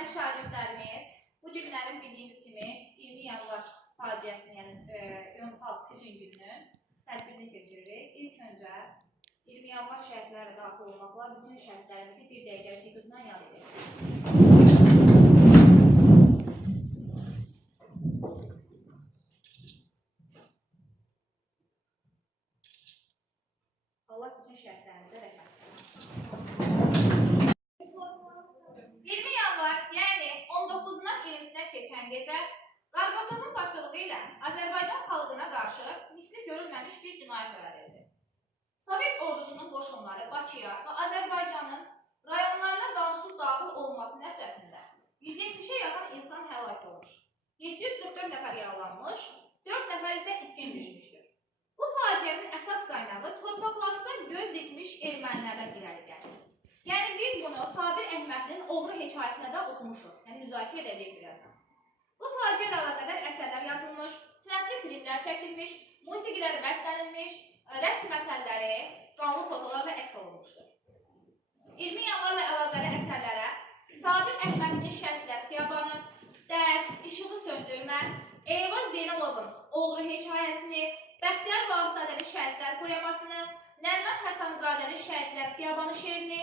Əziz şagirdlərimiz, bu günlərin bildiyiniz kimi 20 yanvar faciəsini, yəni ümumi xalq hüzün gününü tədbirini keçiririk. İlk öncə 20 yanvar şəhidlərlə daxil olmaqla bütün şəhidlərimizi bir dəqiqə sükutla yad edirik. Allah bütün şəhidlərimizə rəhmət etsin. 20 yanvar, yəni 19-dan 20-sinə keçən gecə Qarbaçovun başçılığı ilə Azərbaycan xalqına qarşı misli görülməmiş bir cinayət törədildi. Sovet ordusunun qoşunları Bakıya və Azərbaycanın rayonlarına qanunsuz daxil olması nəticəsində 170-ə yaxın insan həlak olmuş, 744 nəfər yaralanmış, 4 nəfər isə itkin düşmüşdür. Bu faciənin əsas qaynağı torpaqlarımıza göz dikmiş ermənilərdən irəli gəlir. Yəni biz bunu Sabir Əhmədlinin oğru hekayəsində də oxumuşuq, yəni müzakirə edəcək birazdan. Bu faciə ilə əlaqədar əsərlər yazılmış, sənətli kliplər çəkilmiş, musiqilər bəstələnmiş, rəsm əsərləri qanlı fotolarla əks olunmuşdur. 20 yanvarla əlaqəli əsərlərə Sabir Əhmədlinin Şəhidlər Xiyabanı, Dərs, İşığı Söndürmə, Eyvaz Zeynalovun oğru hekayəsini, Bəxtiyar Vahabzadənin Şəhidlər poemasını, Nərman Həsanzadənin Şəhidlər Xiyabanı şeirini,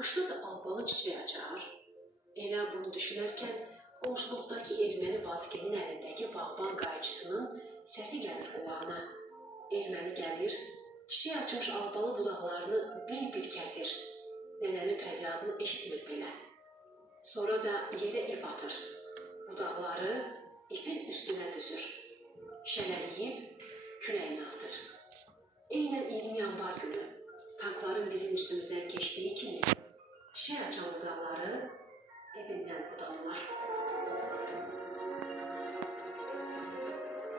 Qışda da albalı çiçək açar. Elə bunu düşünərkən qonşuluqdakı erməni Vazgenin əlindəki bağban qayçısının səsi gəlir qulağına. Erməni gəlir, çiçək açmış albalı budaqlarını bir-bir kəsir. Nənənin fəryadını eşitmir belə. Sonra da yerə ip atır. Budaqları ipin üstünə düzür. Şələliyib kürəyini atır. Eynən 20 yanvar günü tankların bizim üstümüzdən keçdiyi kimi çiçək açan budaqları evindən budadılar.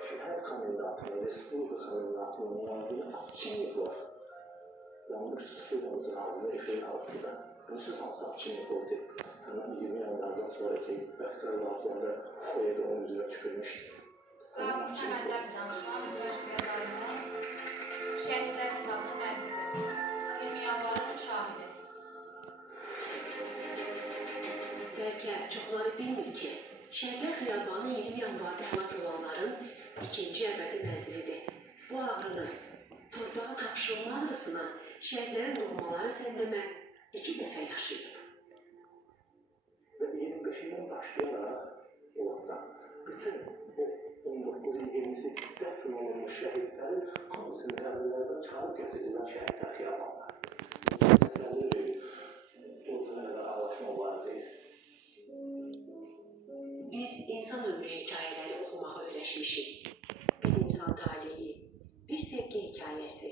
Şəhər komendantının, Respublika komendantının müavini Avçinikov yanmış tutulduğumuz ağzını efeyin altında. Bunusuz hansı Avçinikov'dur? Hemen 20 yanlardan sonraki Bəxtiyar Vahabzadə foyada onun üzrə tükürmüşdü. Rafiq Səmədlər danışan müzakirələrimiz Şəhidlər kitabının müəllifidir. 20 yanvarın şahidi. Bəlkə çoxları bilmir ki, Şəhidlər Xiyabanı 20 yanvarda həlak olanların ikinci əbədi mənzilidir. Bu ağrını, torpağa tapşırılma ağrısına şəhidlərin doğmaları səndəmə 2 dəfə yaşayıb. Ve 25'inden başlayarak o vaxtdan bütün o 19-20'si dəfn olunmuş şəhidlərin hamısını qəbirlərdən çıxarıb gətirdilər Şəhidlər Xiyabanına. Səsləri ortada qədər ağlaşma vardı. Biz insan ömrü hekayələri oxumağa öyrəşmişik. Bir insan taleyi, bir sevgi hekayəsi.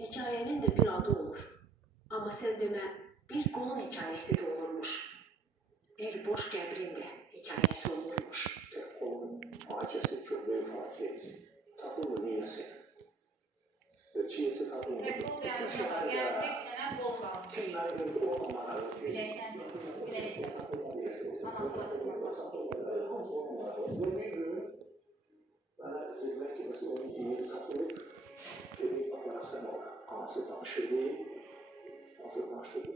Hekayənin də bir adı olur. Amma sən demə, bir qolun hekayəsi də olurmuş. Bir boş qəbrin də hekayəsi olurmuş. Tek kolun faciası çok büyük faciaydı. Tapıldı niyesi. Ve çiyesi tapıldı. Rekul yazmışlar, yəni tek nənəm qol qalmış. Kimler öldü olanlar öldü. Biləkdən, bilək istəsin. Anası vasasına var. Ve bir gün bana dediler ki mesela onun iyi tapılıp dedi operasyon ona. Anası tanıştırdı. Anası tanıştırdı.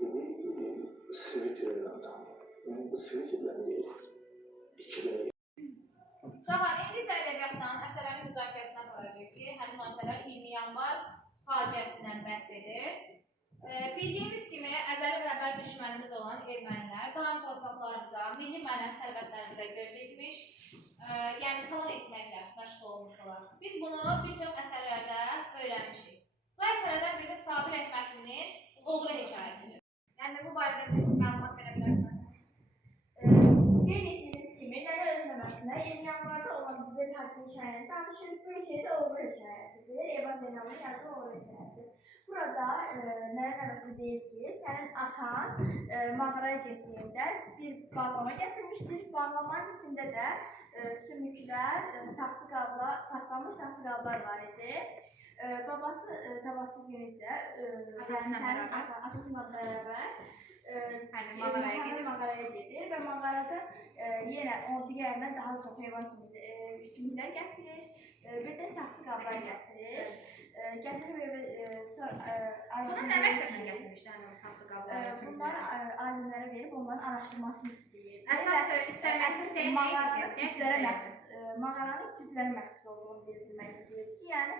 Dedi Sivitrin'den tanıyor. Ben bu Sivitrin'den değil. 2000 Uşaqlar, indi isə ədəbiyyatdan əsərlərin müzakirəsinə aparacaq ki, həmin əsərlər 20 yanvar faciəsindən bəhs edir. Bildiyimiz kimi, əzəli rəhbər düşmənimiz olan ermənilər daim torpaqlarımıza, milli mənəvi sərvətlərimizə göz dikmiş, yəni talan etməklə məşğul olmuşlar. Biz bunu bir çox əsərlərdə Sabir Əhmədlinin Oğru hekayəsidir. Yəni bu barədə bir məlumat verə bilərsən? Qeyd etdiyimiz kimi, Nənə özləməsinə Yeniyanlarda olan bir haqlı hikayəni danışır. Bu hikayə də Oğru hekayəsidir. Eva Zeynal'ın yazdığı Oğru hekayəsi. Burada nənə nəvəsi deyir ki, sənin atan mağaraya getdiyində bir bağlama gətirmişdir. Bağlamanın içində də sümüklər, saxsı qablar, paslanmış saxsı qablar var idi. Babası sabahsız gün isə atasıyla bərabər mağaraya gedir və mağarada yenə digərindən daha çox heyvan sümüklər gətirir. Bir də saxsı qablar gətirir. Gətirir Bunu nə məqsədlə gətirmişlər o saxsı qabları? Bunları alimlərə verib onların araşdırmasını istəyir. Əsas istəməsi istəyir ki, mağaranın türklərə məxsus olduğunu bildirmək istəyir ki, yəni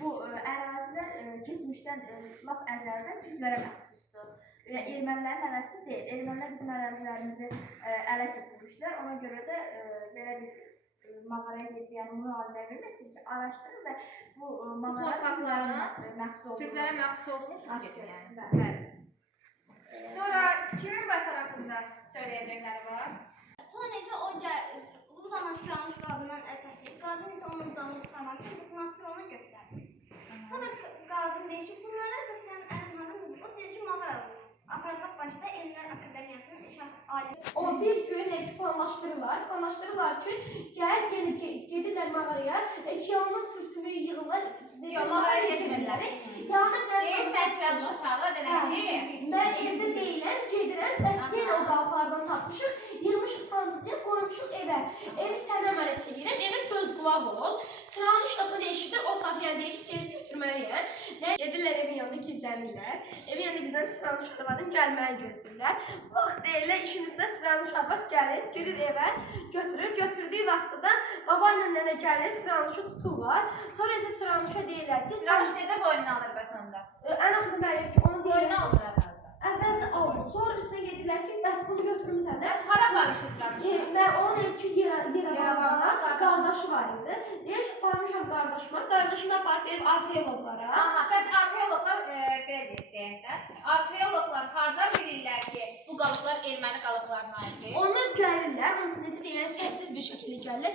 bu ərazilər keçmişdən lap əzəldən türklərə məxsusdur. Ermənilərin ərazisi deyil. Ermənilər bizim ərazilərimizi ələ keçirmişlər. Ona görə də belə bir mağaraya gedib, yəni bunu alimlər bilməsin ki, araşdırın və bu torpaqların türklərə məxsus olduğunu sübut edin yəni. Sonra kimin Baysal haqqında söyləyəcəkləri var? Sonra isə bu zaman Sıranuş qadından əl çəkir. Qadın isə onun canını qurtarmaq üçün bütün aktöronu göstərir. Sonra qadın deyir ki, bunlara da sənin əlin hardan? O deyir ki, mağaradır. Aparacaq başda Elmlər Akademiyasının iş alimi. O bir gün planlaşdırırlar ki, gedirlər mağaraya, yanına sürsümüyü yığırlar. Yox, mağaraya getmirlər. Deyirsən Sıranuş çağla denək ki, mən evdə deyiləm, gedirəm, bəs yenə o qalıqlardan tapmışıq, yığmışıq sandıqca, qoymuşuq evə. Evi sənə əmələt edirəm, evə göz qulaq ol. Sıranuş da bunu eşidir, o saat yəni deyir ki, gelib götürməliyəm. Gedirlər evin yanında gizlənirlər. Evin yanında gizlənib Sıranuş arvadım gəlməni gözləyirlər. Bu vaxt deyirlər, işin üstə Sıranuş arvad gəlir, girir evə, götürdüyü vaxtda baba ilə nənə gəlir, Sıranuşu tuturlar. Sonra isə Sıranuşa deyirlər ki, Sıranuş necə boynuna alır bəs onda? ən axırda mən ki, onu deyirəm. Boynuna alır əvvəldə. Əvvəlcə alır, sonra üstünə gedirlər ki, bəs bunu götürmüsən də. Bəs hara barışdı Sıranuş? Mən onun ev ki, Yerevan'da qardaşı var idi. Deyir ki, aparmışam qardaşıma, qardaşımı aparıb verib arxeologlara. Aha, bəs arxeologlar belə deyək də, arxeologlar hardan bilirlər ki, bu qalıqlar erməni qalıqlarına aiddir? Onlar gəlirlər, necə deyim, yəni səssiz bir şəkildə gəlirlər.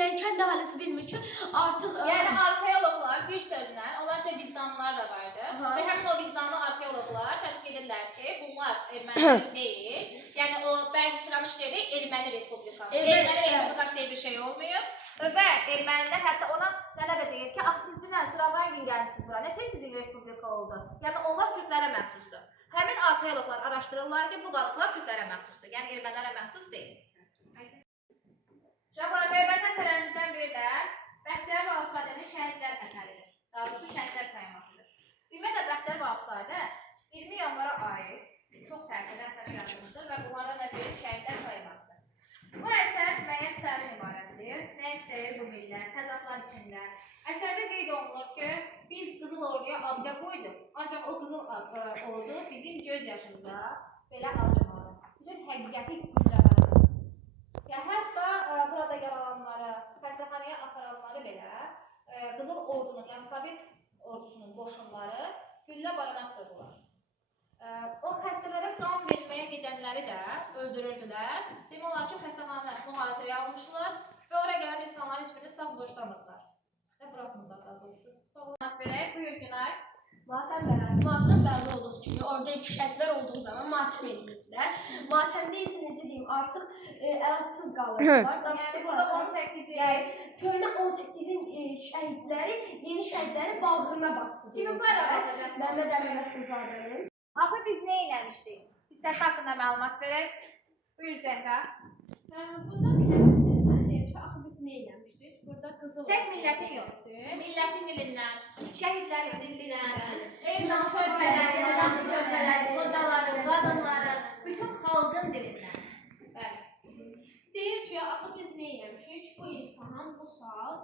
Yəni kənd əhalisi bilmir ki, artıq Yəni arxeologlar bir sözlə, onlar isə vicdanlılar da vardı. Və həmin o vicdanlı arxeologlar tədqiq edirlər ki, bunlar erməni deyil. Yəni o bəzi Sıranuş deyir, Erməni Respublikası. Erməni Respublikası deyə bir şey olmuyor. Və ermənilər hətta ona nələ də deyir ki, siz dünən sıravan gün gəlmişsiniz bura, nə tez sizin respublika oldu? Yəni onlar türklərə məxsusdur. Həmin arxeologlar araşdırırlar ki, bu qalıqlar türklərə məxsusdur, yəni ermənilərə məxsus deyil. Uşaqlar, növbəti əsərlərimizdən biri də Bəxtiyar Vahabzadənin Şəhidlər əsəridir. Daha doğrusu Şəhidlər poemasıdır. Ümumiyyətlə Bəxtiyar Vahabzadə 20 yanvara aid çox təsirli əsər yazılmışdır və bunlardan da biri Şəhidlər poemasıdır. Bu əsər müəyyən sərdən ibarətdir. Nə istəyir bu millət, təzadlar içində. Əsərdə qeyd olunur ki, biz Qızıl Orduya abdə qoyduq, ancaq o Qızıl Ordu bizim göz yaşımıza belə acımadı. Bütün həqiqəti gündəmədir. Hətta burada yaralananları, xəstəxanaya aparanları belə Qızıl Ordunun, yəni Sovet ordusunun qoşunları güllə bayana qoydular. O xəstələrə qan verməyə gedənləri də öldürürdülər. Demək olar ki, xəstəxana mühasirəyə almışlar və oraya gələn insanların heç birini sağ boşlamırdılar. Və buraxmırlar daha doğrusu. Bağlanaq verək, buyur Günay. Matəm bəlli olduğu kimi, orada şəhidlər olduğu zaman matəm edirdilər. Matəmdə isə necə deyim, artıq əlatsız qalırlar. Yəni burada 18-i, köynə 18-in şəhidləri, yeni şəhidləri bağrına bastı. kimin bayrağıdır? Məhəmməd Əmin Rəsulzadənin. Axı biz nə eləmişdik? Hissəsi haqqında məlumat verək. Buyur Zəhra. Burada millət axı biz nə eləmişdik? Burada qızıl Tək millətin yox. Millətin dilindən, şəhidlərin dilindən, eyni zamanda körpələrin, qocaların, qadınların, bütün xalqın dilindən. Bəli. deyir ki, axı biz nə eləmişik? Bu imtahan, bu saat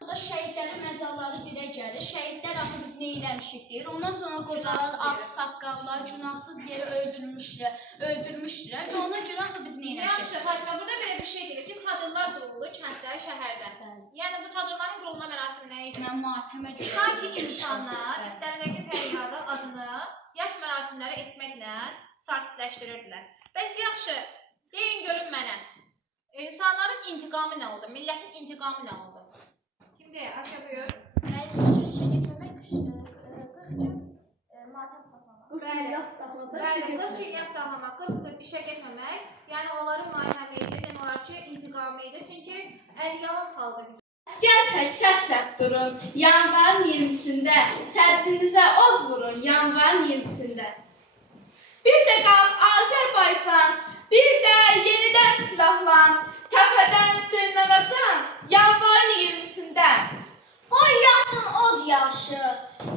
burada şəhidlərin məzarları dilə gəlir. Şəhidlər axı biz nə eləmişik deyir. Ondan sonra qocalar, ağsaqqallar günahsız yerə öldürmüşdülər və ona görə axı biz nə eləmişik? Yaxşı, Fatimə, burada belə bir şey deyir ki, çadırlar qurulur kənddə, şəhərdə. Yəni bu çadırların qurulma mərasimi nə idi? Mən matəmə görə. Sanki insanlar istərindəki fəryadı, adını, yas mərasimləri etməklə sakitləşdirirdilər. Bəs yaxşı, deyin görün mənə. İnsanların intiqamı nə oldu? Millətin intiqamı nə oldu? Kim deyir? Aşağı buyur. Sürüşə getməmək 40 gün matəm saxlamaq. Bəli. Yas saxlamaq. Bəli, 40 gün yas saxlamaq, 40 gün işə getməmək, yəni onların matəmi idi, demək olar ki, intiqamı idi. Çünki əlyalın xalqı Gəl tək səf-səf durun. Yanvarın 20-sində sədrinizə od vurun. Yanvarın 20-sində. Bir də qalx Azərbaycan, bir də yenidən silahlan. Təpədən dırnağacan, yanvarın 20-sində. Oy yaxsın od yaşı,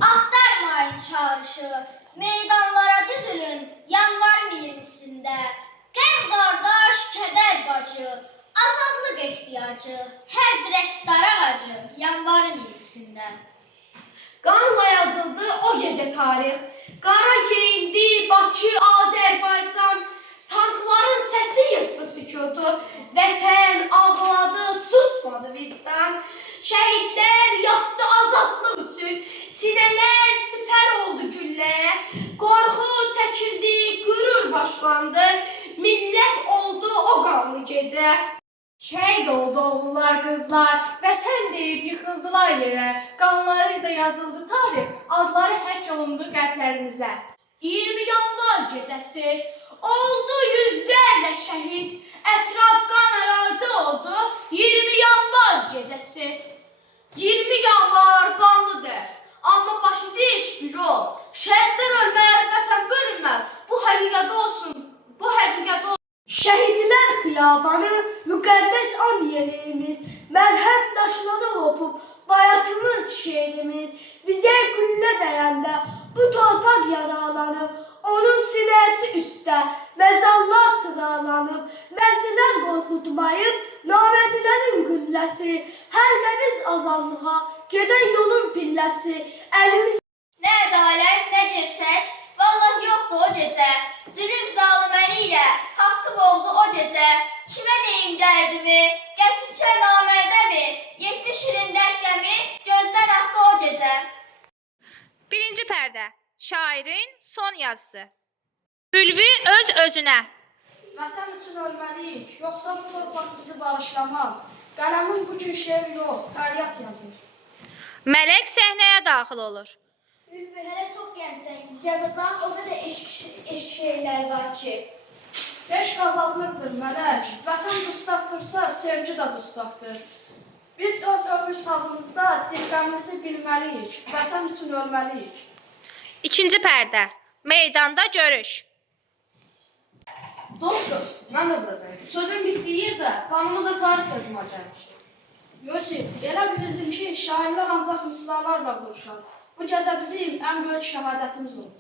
axtarmayın çağrışı, meydanlara düzülün yanvarın 20-sində. Qəm qardaş, kədər bacı, azadlıq ehtiyacı, hər dirəkdar ağacı yanvarın 20-sində. Qanla yazıldı o gecə tarix. Qara geyindi Bakı, Azərbaycan. Tankların səsi yıxdı sükutu. Vətən ağladı, susmadı vicdan. Şəhidlər yatdı azadlıq üçün. Sinələr sipər oldu gülləyə. Qorxu çəkildi, qürur başlandı. Millət oldu o qanlı gecə. Şəhid oldu oğullar, qızlar, vətən deyib yıxıldılar yerə. Qanları da yazıldı tarix, adları hərk olundu qəlblərimizə. 20 yanvar gecəsi oldu yüzlərlə şəhid. Ətraf qan ərazi oldu 20 yanvar gecəsi. 20 yanvar qanlı dərs, amma başı deyiş bir ol. Şəhidlər ölməz, vətən bölünməz, bu həqiqət olsun, bu həqiqət olsun. Şəhidlər xiyabanı, müqəddəs an yerimiz, mərhəm daşları hopub, bayatımız şeirimiz, bizə güllə dəyəndə bu torpaq yaralanıb, onun sinəsi üstə, məzallar sıralanıb, mərdilər qorxutmayıb, namərdilərin gülləsi, hər qəmiz azallığa, gedən yolun pilləsi, əlimiz Nə ədalət, nə cirsək, vallah yoxdur o gecə. Zülüm zalıməni ilə haqqı boğdu o gecə. Kimə deyim dərdimi, qəsbkar namərdəmi, 70 ilin dərdəmi, gözdən axdı o gecə. Birinci pərdə. Şairin son yazısı. Ülvi öz-özünə. Vətən üçün ölməliyik, yoxsa bu torpaq bizi bağışlamaz. Qələmin bu gün şeir yox, fəryat yazır. Mələk səhnəyə daxil olur. Ülvi, hələ çox gəncsən, yazacaq o qədər eşq şeylər var ki. Eşq azadlıqdır mələk, vətən dustaqdırsa, sevgi də dustaqdır. Biz öz ömür sazımızda diqqətimizi bilməliyik, vətən üçün ölməliyik. İkinci pərdə. Meydanda görüş. Dostum, mən də buradayım. Sözün bitdiyi yerdə qanımıza tarix yazılacaq. Yosif, elə bilirdim ki, şairlər ancaq misralarla vuruşar. Bu gecə bizim ən böyük şəhadətimiz oldu.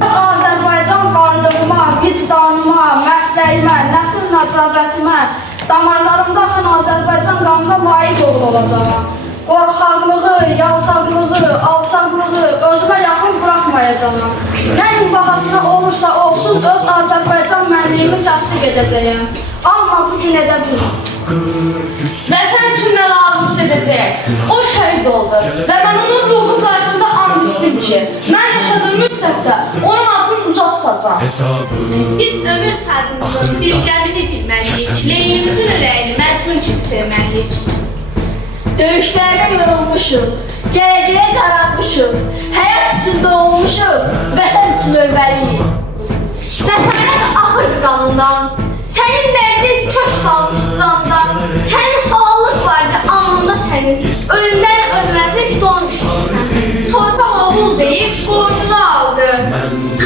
Azərbaycan varlığıma, vicdanıma, məsləyimə, nəsil nəcabətimə, damarlarımda axan Azərbaycan qanına layiq olacağam. Qorxaqlığı, yaltaqlığı, alçaqlığı özümə yaxın buraxmayacağam. Nəyin bahasına olursa olsun öz Azərbaycan mənliyimi təsdiq edəcəyəm. Amma bu gün edə bilməm. Vətən üçün nə lazımsa edəcək. O şəhid oldu və mən onun ruhu qarşısında and içdim ki, mən yaşadığım müddətdə onun adını uca tutacağam. Biz ömür sazımızın bir qəmini bilməliyik. Leylimizin ürəyini məzun kimi sevməliyik. Döyüşlərdə yorulmuşum, gələcəyə qararmışım, həyat üçün doğulmuşum, vətən üçün ölməliyim. Zəfərət axırdı qanından, sənin mərdin kök salmış candan, sənin halıq vardı alnında sənin, ölümdən ölməzlik donu düşmüşsən. Torpaq oğul deyib qoynuna aldı.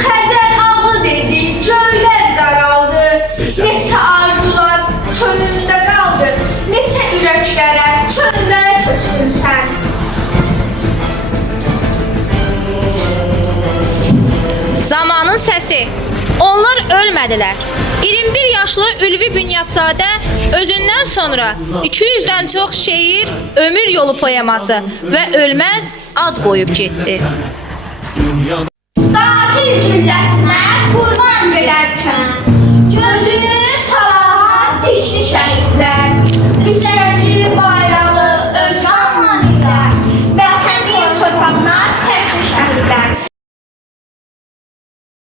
Xəzər ağlı dedi, göylər qaraldı. Neçə arzular könlündə qaldı. Neçə ürəklərə, könüllərə köçdün sən. Zamanın səsi. Onlar ölmədilər. 21 yaşlı Ülvi Bünyadzadə özündən sonra 200-dən çox şeir, ömür yolu poeması və ölməz ad qoyub getdi. Qatil gülləsinə qurban gedərkən,